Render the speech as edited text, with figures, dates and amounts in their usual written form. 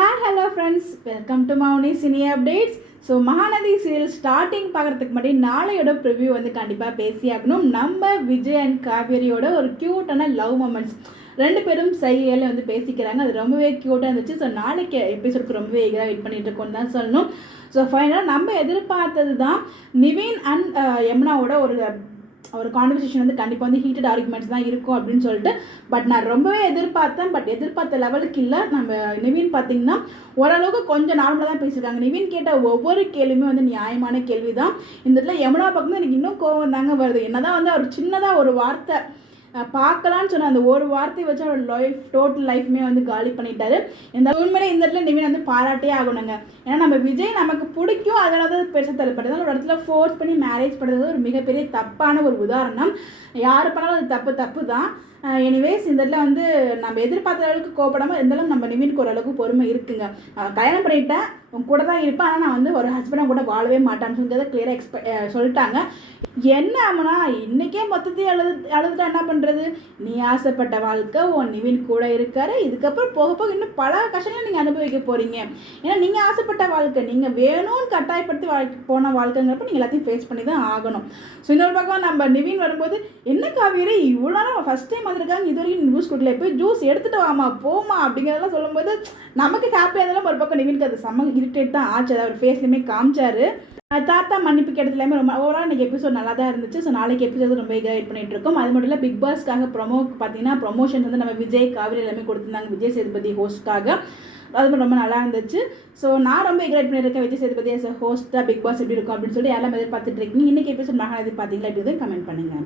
Hello friends, welcome to Mouni cine updates. So Mahanadhi serial starting பார்க்குறதுக்கு முன்னாடி நாளையோட preview வந்து கண்டிப்பாக பேசியாகணும். நம்ம விஜய் அண்ட் காவேரியோட ஒரு க்யூட்டான லவ் மொமெண்ட்ஸ் ரெண்டு பேரும் சைகையில் வந்து பேசிக்கிறாங்க. அது ரொம்பவே க்யூட்டாக இருந்துச்சு. ஸோ நாளைக்கு எபிசோடுக்கு ரொம்பவே எகராக வெயிட் பண்ணிட்டு இருக்கோன்னு தான் சொல்லணும். ஸோ ஃபைனலாக நம்ம எதிர்பார்த்தது தான் நிவின் அண்ட் யமுனாவோட ஒரு கான்வர்சேஷன் வந்து கண்டிப்பாக வந்து ஹீட்டட் ஆர்குமெண்ட்ஸ் தான் இருக்கும் அப்படின்னு சொல்லிட்டு. பட் நான் ரொம்பவே எதிர்பார்த்தேன். பட் எதிர்பார்த்த லெவலுக்கு இல்லை. நம்ம நிவின் பார்த்தீங்கன்னா ஓரளவுக்கு கொஞ்சம் நார்மலாக தான் பேசியிருக்காங்க. நிவின் கேட்ட ஒவ்வொரு கேள்வியுமே வந்து நியாயமான கேள்வி தான். இந்த இடத்துல யமுனா பக்கம் எனக்கு இன்னும் கோவம் தாங்க வருது. என்னதான் வந்து அவர் சின்னதாக ஒரு வார்த்தை பார்க்கலான்னு சொன்ன அந்த ஒரு வார்த்தையை வச்சு அவரோட டோட்டல் லைஃப்மே வந்து காலி பண்ணிட்டாரு. இந்த உண்மையிலே இந்த இடத்துல நிவின் வந்து பாராட்டே ஆகணுங்க. ஏன்னா நம்ம விஜய் நமக்கு பிடிக்கும், அதனால தான் பெருசாக தள்ளப்பட்டது. ஒரு இடத்துல ஃபோர்ஸ் பண்ணி மேரேஜ் பண்ணுறது ஒரு மிகப்பெரிய தப்பான ஒரு உதாரணம். யார் பண்ணாலும் அது தப்பு தான். எனிவேஸ் இந்த இடத்துல வந்து நம்ம எதிர்பார்த்த அளவுக்கு கோபப்படாமல் இருந்தாலும் நம்ம நிவினுக்கு ஓரளவுக்கு பொறுமை இருக்குங்க. கல்யாணம் பண்ணிட்டேன், உன் கூட தான் இருப்பேன், ஆனால் நான் வந்து ஒரு ஹஸ்பண்டாக கூட வாழவே மாட்டேன்னு சொல்லிட்டு கிளியராக சொல்லிட்டாங்க. என்ன ஆகுனா இன்றைக்கே மொத்தத்தையும் அழுதுட்டா என்ன பண்ணுறது? நீ ஆசைப்பட்ட வாழ்க்கை உன் நிவின் கூட இருக்காரு. இதுக்கப்புறம் போக போக இன்னும் பல கஷ்டங்களை நீங்கள் அனுபவிக்க போகிறீங்க. ஏன்னா நீங்கள் ஆசைப்பட்ட வாழ்க்கை, நீங்கள் வேணும்னு கட்டாயப்படுத்தி போன வாழ்க்கைங்கிறப்ப நீங்கள் எல்லாத்தையும் ஃபேஸ் பண்ணி தான் ஆகணும். ஸோ இன்னொரு பக்கம் நம்ம நிவின் வரும்போது என்ன காவேரி இவ்வளோ நேரம் ஃபஸ்ட் டைம் வந்திருக்காங்க, இது வரைக்கும் ஜூஸ் கொடுக்கல, போய் ஜூஸ் எடுத்துகிட்டு வாமா போமா அப்படிங்கிறதெல்லாம் சொல்லும்போது நமக்கு ஹாப்பியாக இருந்தாலும் ஒரு பக்கம் நிவினுக்கு அது செம்ம இரிட்டேட் தான் ஆச்சு. அதை அவர் ஃபேஸ்லையுமே காமிச்சாரு. தாத்தா மன்னிப்பு கேட்டதுலாமே ரொம்ப ஓவரால் இன்றைக்கி எபிசோட் நல்லா தான் இருந்துச்சு. ஸோ நாளைக்கு எபிசோட் ரொம்ப வெயிட் பண்ணிட்டு இருக்கோம். அது மட்டும் இல்லை பிக் பாஸ்க்காக பார்த்தீங்கன்னா ப்ரொமோஷன் வந்து நம்ம விஜய் காவேரி எல்லாமே கொடுத்துருந்தாங்க விஜய் சேதுபதி ஹோஸ்ட்காக. அது ரொம்ப நல்லா இருந்துச்சு. ஸோ நான் ரொம்ப எக்ரைட் பண்ணியிருக்கேன் விஜய் சேதுபதி ஹோஸ்ட்டாக பிக் பாஸ் எப்படி இருக்கும் அப்படின்னு சொல்லி எல்லாம் எதிர்பார்த்துட்டு இருக்கீங்க. இன்றைக்கி எபிசோட் மகாநதி பார்த்தீங்களா எப்படி கமெண்ட் பண்ணுங்கள்.